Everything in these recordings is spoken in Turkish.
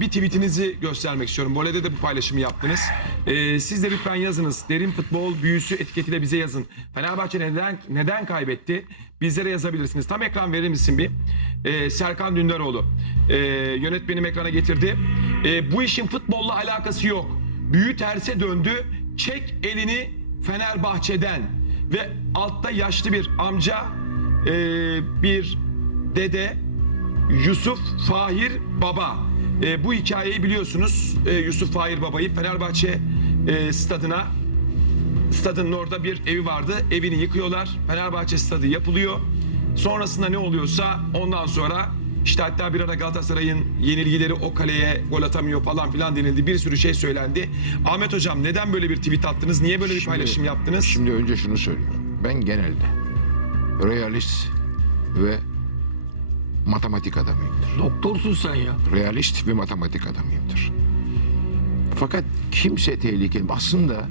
bir tweetinizi göstermek istiyorum. Vole'de de bu paylaşımı yaptınız. Ee, siz de lütfen yazınız. Derin futbol büyüsü etiketiyle bize yazın. Fenerbahçe neden neden kaybetti? Bizlere yazabilirsiniz. Tam ekran verir misin bir? Ee, Serkan Dündaroğlu. Ee, yönetmenim ekrana getirdi. Ee, bu işin futbolla alakası yok. Büyü terse döndü. Çek elini Fenerbahçe'den. Ve altta yaşlı bir amca, ee, bir dede, Yusuf Fahir Baba. E, bu hikayeyi biliyorsunuz. E, Yusuf Fahir Baba'yı Fenerbahçe e, stadına stadının orada bir evi vardı. Evini yıkıyorlar. Fenerbahçe stadı yapılıyor. Sonrasında ne oluyorsa ondan sonra işte hatta bir ara Galatasaray'ın yenilgileri o kaleye gol atamıyor falan filan denildi. Bir sürü şey söylendi. Ahmet Hocam neden böyle bir tweet attınız? Niye böyle bir Şimdi- paylaşım yaptınız? Şimdi önce şunu söylüyorum. Ben genelde realist ve matematik adamıyımdır. Doktorsun sen ya. Realist ve matematik adamıyımdır. Fakat kimse tehlikeli. Aslında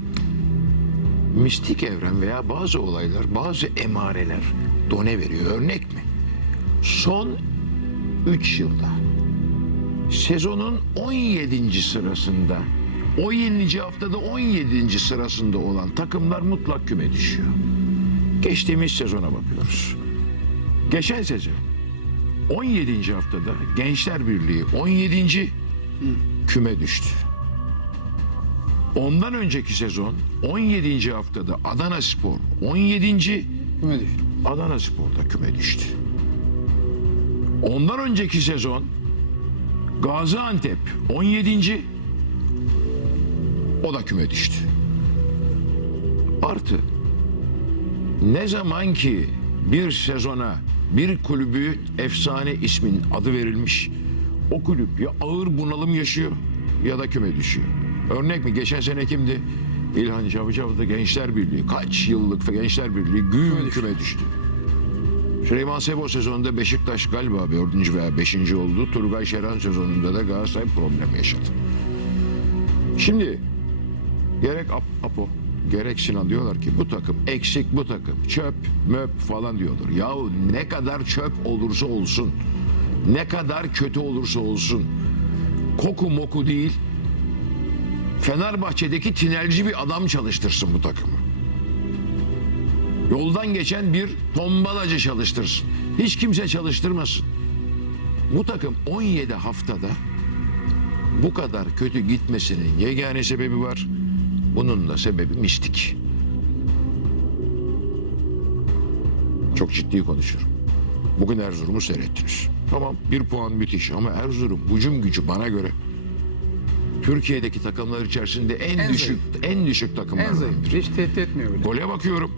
mistik evren veya bazı olaylar, bazı emareler done veriyor. Örnek mi? Son 3 yılda sezonun 17. sırasında o 7. haftada 17. sırasında olan takımlar mutlak küme düşüyor. Geçtiğimiz sezona bakıyoruz. Geçen sezon 17. haftada Gençler Birliği 17. küme düştü. Ondan önceki sezon 17. haftada Adana Spor 17. Küme düştü. Adana Spor'da küme düştü. Ondan önceki sezon Gaziantep 17. O da küme düştü. Artı ne zaman ki bir sezona bir kulübü efsane ismin adı verilmiş o kulüp ya ağır bunalım yaşıyor ya da küme düşüyor. Örnek mi? Geçen sene kimdi? İlhan Cavcav'da Gençler Birliği. Kaç yıllık Gençler Birliği güm küme düştü. Süleyman Sebo sezonunda Beşiktaş galiba dördüncü veya beşinci oldu. Turgay Şeran sezonunda da Galatasaray problem yaşadı. Şimdi gerek Ap- Apo gerek Sinan diyorlar ki bu takım eksik bu takım çöp möp falan diyorlar. Yahu ne kadar çöp olursa olsun ne kadar kötü olursa olsun koku moku değil Fenerbahçe'deki tinerci bir adam çalıştırsın bu takımı. Yoldan geçen bir tombalacı çalıştırsın. Hiç kimse çalıştırmasın. Bu takım 17 haftada bu kadar kötü gitmesinin yegane sebebi var. Bunun da sebebi mistik. Çok ciddi konuşuyorum. Bugün Erzurum'u seyrettiniz. Tamam bir puan müthiş ama Erzurum hücum gücü bana göre Türkiye'deki takımlar içerisinde en, En düşük en düşük En takımlardan zayıf. biri. Hiç tehdit etmiyor bile. Gole bakıyorum.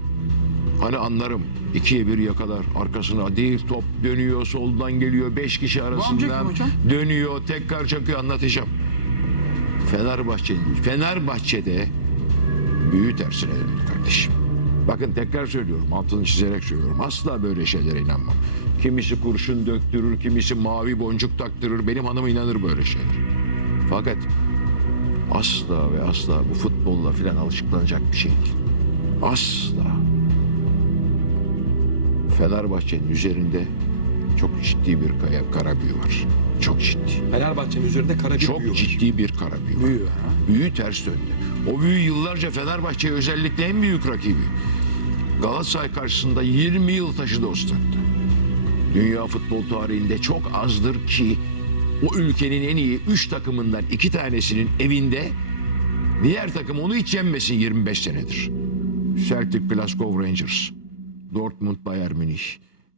Hani anlarım. ikiye bir yakalar. Arkasına değil top dönüyor. Soldan geliyor. Beş kişi arasından dönüyor. Tekrar çakıyor. Anlatacağım. Fenerbahçe'nin Fenerbahçe'de büyü tersine döndü kardeşim. Bakın tekrar söylüyorum. Altını çizerek söylüyorum. Asla böyle şeylere inanmam. Kimisi kurşun döktürür. Kimisi mavi boncuk taktırır. Benim hanım inanır böyle şeyler. Fakat asla ve asla bu futbolla filan alışıklanacak bir şey değil. Asla. Fenerbahçe'nin üzerinde çok ciddi bir kaya, kara büyü var. Çok ciddi. Fenerbahçe'nin üzerinde kara bir Çok büyü var. ciddi bir kara büyü var. Büyü, ha. Büyü ters döndü. O büyü yıllarca Fenerbahçe özellikle en büyük rakibi. Galatasaray karşısında 20 yıl taşıdı o statta. Dünya futbol tarihinde çok azdır ki o ülkenin en iyi 3 takımından 2 tanesinin evinde diğer takım onu hiç yenmesin 25 senedir. Celtic Glasgow Rangers, Dortmund Bayern Münih,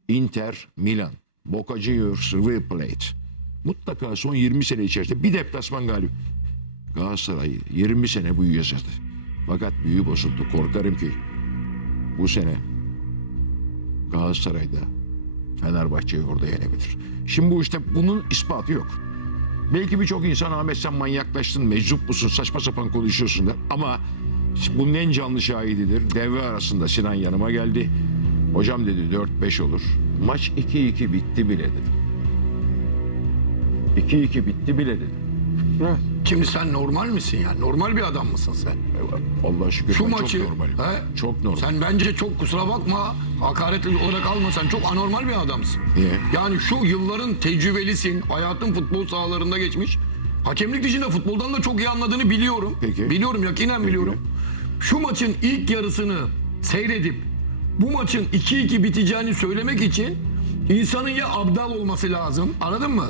Inter Milan, Boca Juniors River Plate. Mutlaka son 20 sene içerisinde bir deplasman galip. Galatasaray 20 sene yaşadı. Fakat büyü bozuldu. Korkarım ki bu sene Galatasaray'da Fenerbahçe'yi orada yenebilir. Şimdi bu işte bunun ispatı yok. Belki birçok insan Ahmet sen manyaklaştın, meczup musun, saçma sapan konuşuyorsun der. Ama bunun en canlı şahididir. Devre arasında Sinan yanıma geldi. Hocam dedi 4-5 olur. Maç 2-2 bitti bile dedim. 2-2 bitti bile dedim. Evet. Şimdi sen normal misin ya? Normal bir adam mısın sen? Allah şükür Şu ben maçı çok normalim. he? Çok normal. Sen bence çok kusura bakma hakaret olarak alma sen çok anormal bir adamsın. Niye? Yani şu yılların tecrübelisin, hayatın futbol sahalarında geçmiş. Hakemlik dışında futboldan da çok iyi anladığını biliyorum. Peki. Biliyorum yakinen biliyorum. Şu maçın ilk yarısını seyredip bu maçın 2-2 biteceğini söylemek için insanın ya abdal olması lazım. Anladın mı?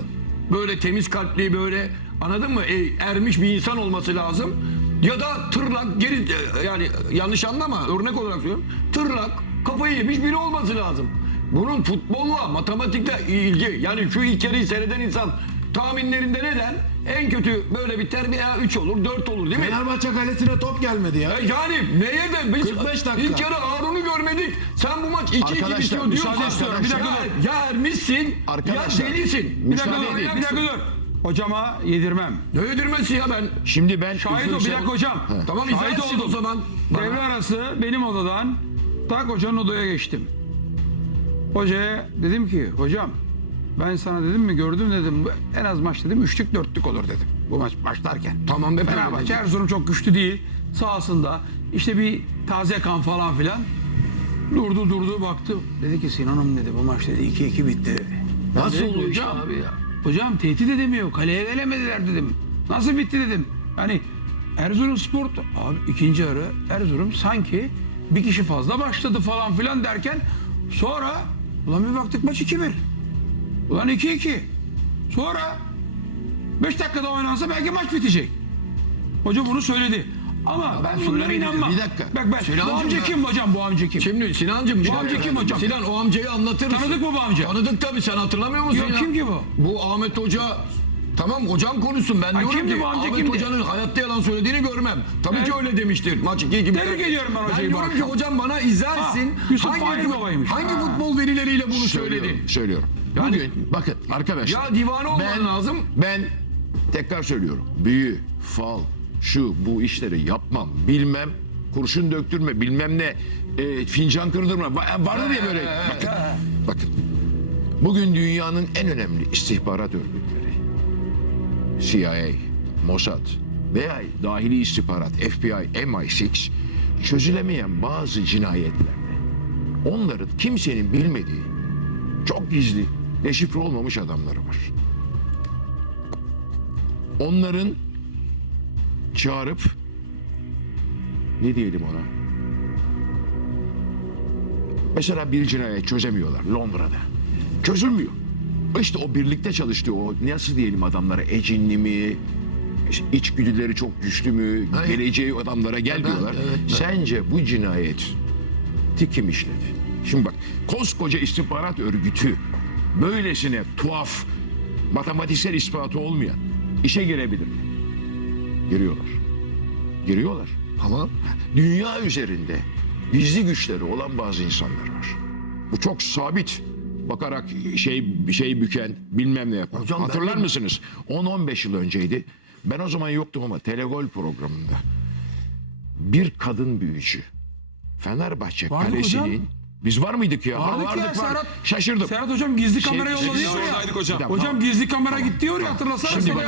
Böyle temiz kalpli böyle anladın mı? E, ermiş bir insan olması lazım. Ya da tırlak geri yani yanlış anlama örnek olarak söylüyorum. Tırlak kafayı yemiş biri olması lazım. Bunun futbolla, matematikle ilgi. Yani şu yarıyı seyreden insan tahminlerinde neden? En kötü böyle bir terbiye 3 olur, 4 olur değil mi? Fenerbahçe kalesine top gelmedi ya. E Yani neye de biz 45 dakika. ilk yarı Harun'u görmedik. Sen bu maç 2-2 Arkadaşlar, bitiyor diyorsun. müsaade istiyorum. Bir dakika ya, ya ermişsin Arkadaşlar, ya delisin. Bir dakika dur. Bir dakika dur. Hocama yedirmem. Ne öldürmesi ya ben? Şimdi ben Şahit ol bir dakika hocam. Tamam Şahit etsin o oldum. zaman. Bana. Devre arası benim odadan tak hocanın odaya geçtim. Hocaya dedim ki hocam ben sana dedim mi gördüm dedim en az maç dedim üçlük dörtlük olur dedim bu maç başlarken. Tamam, öyle Fenerbahçe. Erzurum çok güçlü değil sahasında işte bir taze kan falan filan durdu durdu baktı dedi ki Sinan'ım dedi bu maç dedi 2-2 bitti dedi. Nasıl oluyor hocam, abi ya? Hocam tehdit edemiyor. Kaleye veremediler dedim. Nasıl bitti dedim. Yani Erzurum Spor abi ikinci yarı Erzurum sanki bir kişi fazla başladı falan filan derken sonra ulan bir baktık maç 2-1. Ulan 2-2. Sonra 5 dakikada oynansa belki maç bitecek. Hoca bunu söyledi. Ama ben bunlara inanmam. Bir dakika. Bak ben Sinancım bu amca ya. kim hocam bu amca kim? Şimdi Sinancım Bu amca kim hocam? Sinan o amcayı anlatır mısın? Tanıdık mı bu amca? Tanıdık tabii sen hatırlamıyor musun Yok, ya? kim ki bu? Bu Ahmet Hoca Tamam hocam konuşsun ben Ha, diyorum kimdi ki Ahmet kimdi? Hoca'nın hayatta yalan söylediğini görmem. Tabii Evet. ki öyle demiştir. Maç 2 gibi. Tebrik ediyorum ben hocayı bu diyorum ki hocam bana izah Ha. Yusuf hangi, fut- babaymış. hangi Ha. futbol verileriyle bunu söylüyorum. söyledi? Söylüyorum. Yani- Bugün bakın arkadaşlar. Ya divanı olman ben, lazım. Ben tekrar söylüyorum. Büyü, fal, şu bu işleri yapmam, bilmem, kurşun döktürme, bilmem ne, e, fincan kırdırma. Va- Vardır ya böyle. Bakın, bakın. Bugün dünyanın en önemli istihbarat örgütleri. CIA, Mossad veya dahili istihbarat, FBI, MI6 çözülemeyen bazı cinayetlerde onların kimsenin bilmediği çok gizli, deşifre olmamış adamları var. Onların çağırıp ne diyelim ona? Mesela bir cinayet çözemiyorlar Londra'da. Çözülmüyor. İşte o birlikte çalıştığı o nasıl diyelim adamlara ecinli mi, içgüdüleri çok güçlü mü, Hayır. geleceği adamlara gel diyorlar. evet, evet. Sence bu cinayet kim işledi? Şimdi bak koskoca istihbarat örgütü böylesine tuhaf matematiksel ispatı olmayan işe girebilir? Giriyorlar. Giriyorlar. Tamam. Dünya üzerinde gizli güçleri olan bazı insanlar var. Bu çok sabit. Bakarak şey şey büken bilmem ne yapan. Hocam Hatırlar mısınız? 10-15 yıl önceydi. Ben o zaman yoktum ama Telegol programında bir kadın büyücü Fenerbahçe Vardık kalesinin hocam. biz var mıydık ya? Vardık Ha, ya, var. Serhat. Şaşırdım. Serhat hocam gizli kamera Şey- yolladı Biz ya. oradaydık hocam. Hocam gizli kamera gitti diyor ya hatırlasana Şimdi bak-.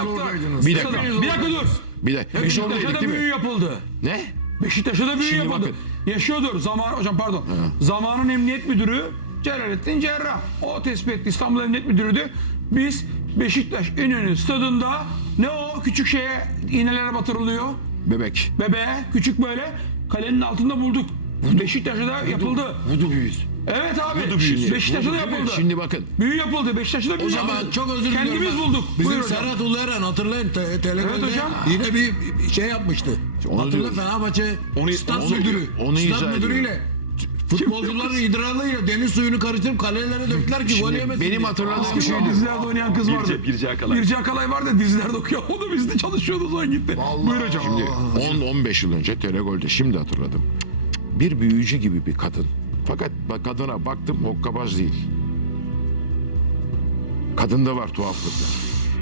Bir dakika. Bir dakika dur. Bir de biz Beşiktaş'a oradaydık da değil büyü mi? yapıldı. Ne? Beşiktaş'a da büyü Şimdi yapıldı. bakın. Yaşıyordur zaman hocam pardon. Zamanın emniyet müdürü Celalettin Cerrah. O tespit etti İstanbul Emniyet Müdürü'ydü. Biz Beşiktaş İnönü stadında ne o küçük şeye iğnelere batırılıyor. Bebek. Bebeğe küçük böyle kalenin altında bulduk. Beşiktaş'a da yapıldı. Vudu büyüsü. Evet abi. büyüsü. Beşiktaş'a da yapıldı. Şimdi bakın. Büyü yapıldı. Beşiktaş'ta da büyü O zaman yapıldı. çok özür diliyorum. Kendimiz ben. bulduk. Bizim Buyur hocam. Serhat Ulueren hatırlayın te, Telegol'de Evet hocam. yine bir şey yapmıştı. Onu Hatırla. Fenerbahçe Onu- stat onu- müdürü. onu stat müdürüyle futbolcuların idrarıyla deniz suyunu karıştırıp kalelere döktüler ki gol Şimdi yemesin. benim hatırladığım Kim şey o dizilerde oynayan kız vardı. Birce- Birce Akalay. Birce Akalay var da dizilerde okuyor. O da bizde çalışıyordu o zaman gitti. Buyur hocam. 10-15 yıl önce Telegol'de şimdi hatırladım. Bir büyücü gibi bir kadın. Fakat kadına baktım hokkabaz değil. Kadında var tuhaflıklar.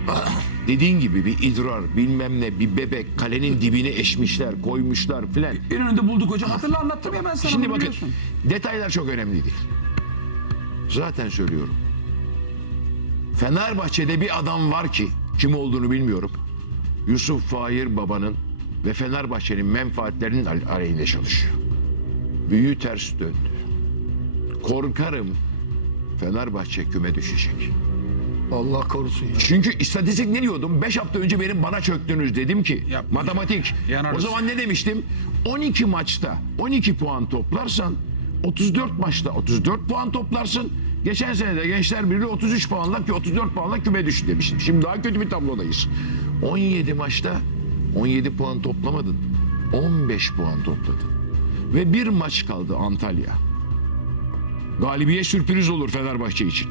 Dediğin gibi bir idrar bilmem ne bir bebek kalenin dibine eşmişler koymuşlar filan. En önünde bulduk hocam. Hatırla anlattım ya ben sana. Şimdi bakın biliyorsun. detaylar çok önemli değil. Zaten söylüyorum. Fenerbahçe'de bir adam var ki kim olduğunu bilmiyorum. Yusuf Fahir babanın ve Fenerbahçe'nin menfaatlerinin al- aleyhinde çalışıyor. Büyü ters döndü. Korkarım Fenerbahçe küme düşecek. Allah korusun ya. Çünkü istatistik ne diyordum? 5 hafta önce benim bana çöktünüz dedim ki. Yapmayacağım. Matematik. Yanarız. O zaman ne demiştim? 12 maçta 12 puan toplarsan 34 maçta 34 puan toplarsın. Geçen sene de Gençler Birliği 33 puanla ki 34 puanla küme düştü demiştim. Şimdi daha kötü bir tablodayız. 17 maçta 17 puan toplamadın. 15 puan topladın. Ve bir maç kaldı Antalya. Galibiyet sürpriz olur Fenerbahçe için.